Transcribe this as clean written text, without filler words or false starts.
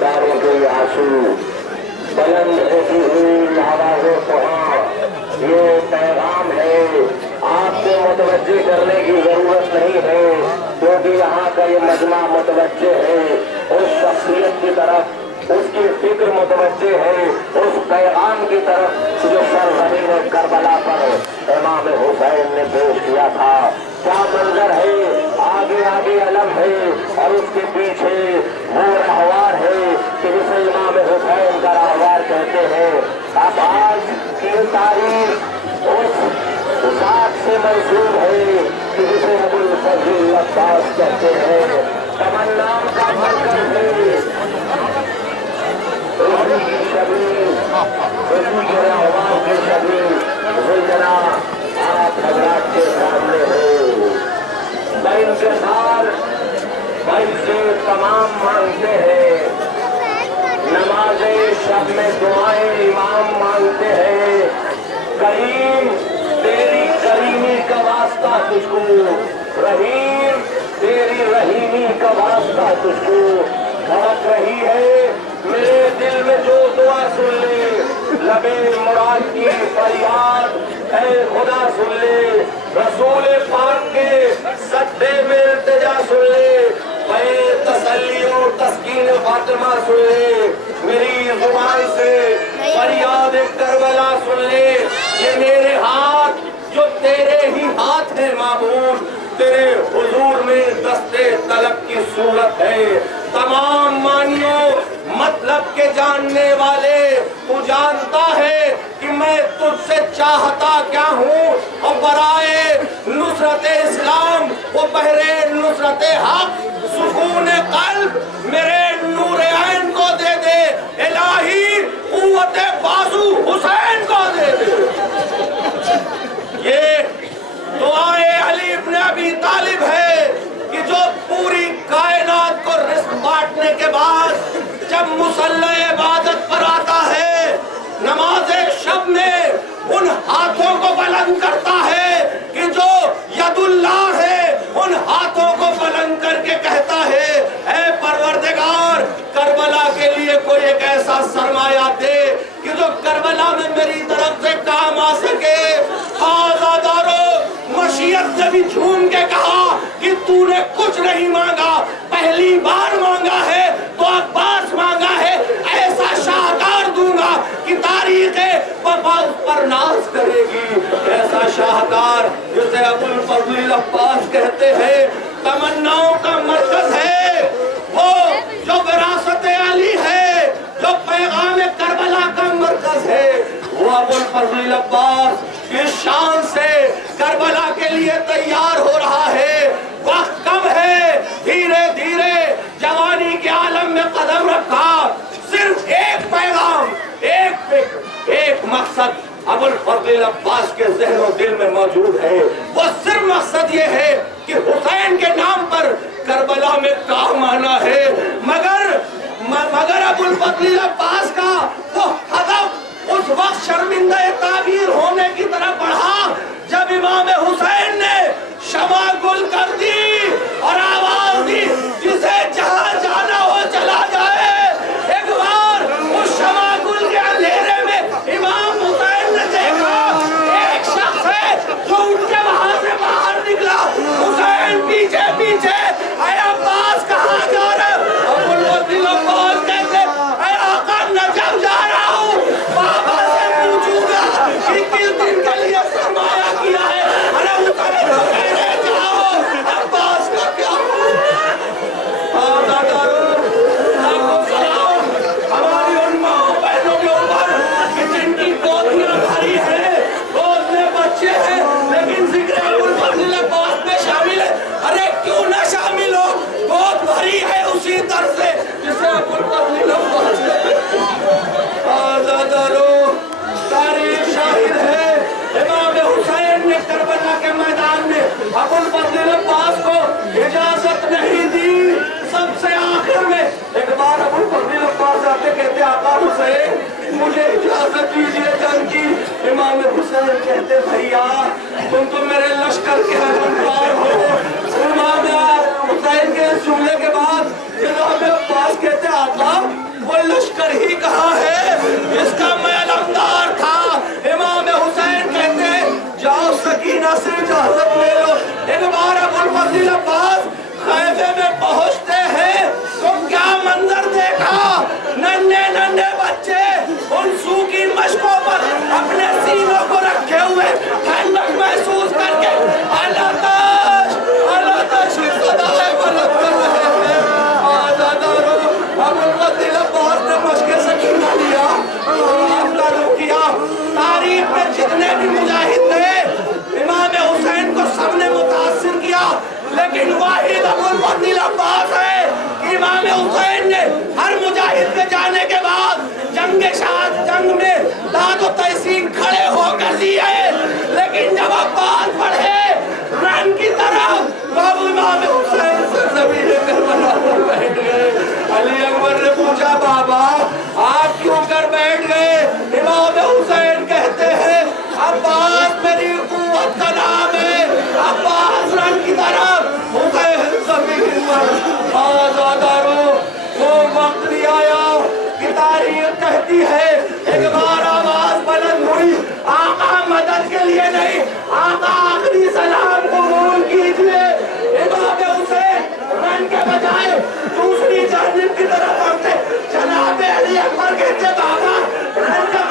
सितारों के आंसू बुलंद होती हुई आवाज़ों को, ये पैगाम है। आपको मुतवज्जे करने की जरूरत नहीं है, क्योंकि यहाँ का ये मजमा मुतवज्जे है उस शख्सियत की तरफ, उसकी फिक्र मुतवज्जे है उस पैगाम की तरफ जो सरज़मीन करबला पर इमाम हुसैन ने पेश किया था। क्या मंजर है, आगे आगे अलम है और उसके पीछे वो रहवार है कि जिसे इमाम हुसैन का रहवार कहते हैं। अब आज की तारीख उस ज़ात से मंसूब है कि जिसे अबुल फज़ल अब्बास कहते हैं। तमन्नाओं का मरकज़ है, रोज़ी की शबीर, रोज़ी के रहवार के शबीर ज़ुल्जना आप हज़रात के सामने है। बेइंतज़ार से तमाम मांगते हैं, नमाज़े शब में दुआएं इमाम मांगते हैं। करीम तेरी करीमी का वास्ता तुझको, रहीम तेरी रहीमी का वास्ता तुझको। धड़क रही है मेरे दिल में जो दुआ सुन ले, लबे मुराद की फरियाद ऐ खुदा सुन ले। रसूल पाक के सद्दे में इल्तिजा सुन ले, तसल्ली और तस्कीन फातिमा सुन ले। मेरी जुबान से फरियाद करबला सुन ले। ये मेरे हाथ जो तेरे ही हाथ है माबूद, तेरे हुजूर में दस्ते तलब की सूरत है। तमाम मानियों मतलब के जानने वाले, तू जानता है कि मैं तुझसे चाहता क्या हूँ, और बराए नुसरत इस्लाम वो बहरे नुसरत हक सुकून कल्ब मेरे नूर ऐन को दे दे। इलाही कुव्वत बाजू हुसैन को दे दे। ये दुआए अली इब्न अबी तालिब है कि जो पूरी कायनात को रिज़्क़ बांटने के बाद जब मुसल्ला इबादत पर आता है, नमाज़े शब में उन हाथों को बुलंद करता है कि जो यदुल्लाह है, उन हाथों को बुलंद करके कहता है, ऐ परवरदिगार करबला के लिए कोई एक ऐसा सरमाया दे कि जो करबला में मेरी तरफ से काम आ सके। आज़ादारो मशीयत ने भी झूम के कहा कि तूने कुछ नहीं मांगा, पहली बार मांगा है तो अब्बास मांगा है। ऐसा शाहकार दूंगा कि तारीख़े वफा पर नाज करेगी। ऐसा शाहकार जिसे अबुल फज़ल अब्बास कहते हैं, तमन्नाओं का मरकज है, वो जो विरासत अली है, जो पैगाम करबला का मरकज है, वो अबुल फज़ल अब्बास इस शान से करबला के लिए तैयार हो रहा है। वक्त कम है, धीरे धीरे जवानी के आलम में कदम रखा। सिर्फ एक पैगाम, एक फिक्र, एक मकसद अबुल फज़ल अब्बास के ज़हन और दिल में मौजूद है। वो सिर्फ मकसद ये है कि हुसैन के नाम पर करबला में काम आना है। मगर अबुल फज़ल अब्बास का वो हदफ उस वक्त शर्मिंदा ताबीर होने की तरफ बढ़ा जब इमाम हुसैन ने शमा गुल कर दी और आवाज दी, जिसे जहां जाना हो चला जाए। एक बार उस शमा गुल के अंधेरे में इमाम हुसैन ने देखा एक शख्स है जो उनके वहां से बाहर निकला। हुसैन पीछे पीछे, ऐ अब्बास कहाँ जा रहे हो? अबुल फज़ल अब्बास कहते, ऐ आका नजफ जा रहा हूँ, बाबा से पूछूंगा कि किस दिन के लिए सरमाया किया है। अरे हुसैन को कहने जाओ, अब्बास का क्या सलाम हमारी उन माओ बहनों के ऊपर कि जिनकी गोदियां भरी है, गोद में बच्चे हैं, लेकिन जिक्र अबुल फज़ल अब्बास में शामिल है। अरे क्यों ना शामिल हो, गोद भरी है उसी दर से जिसे अबुल फज़ल अब्बास आज़ादारो। तारीख शाहिद है, इमाम हुसैन ने करबला के मैदान में अबुल फज़ल अब्बास को इजाजत नहीं दी। सबसे आखिर में एक बार अबुल फज़ल अब्बास आते कहते, आका हुसैन मुझे इजाजत दीजिए जंग की। इमाम हुसैन कहते, भैया तुम तो मेरे लश्कर के हवलदार हो। इमाम हुसैन के जुमले के बाद इमाम अब्बास कहते, आका لیکن واحد ابو الفضل عباس ہے کہ امام حسین نے ہر مجاہد کے جانے کے بعد جنگ میں داد و تحسین کھڑے ہو کر دیے، لیکن جب عباس بڑھے رن کی طرف تو اب امام حسین سے زمین کربلا پر بیٹھ گئے۔ علی اکبر نے پوچھا بابا آپ کیوں کر بیٹھ گئے؟ امام حسین کہتے ہیں عباس میری قوت کا نام ہے، عباس رن کی طرف، حسین زمین پر آزادہ رو۔ وہ وقت بھی آیا کہ تاریخ کہتی ہے ایک بار آواز بلند ہوئی، آقا مدد کے لیے نہیں، آقا آخری سلام قبول کیجئے۔ امام حسین رن کے بجائے دوسری جانب کی طرف بڑھتے، جناب علی اکبر کہتے بابا رن کا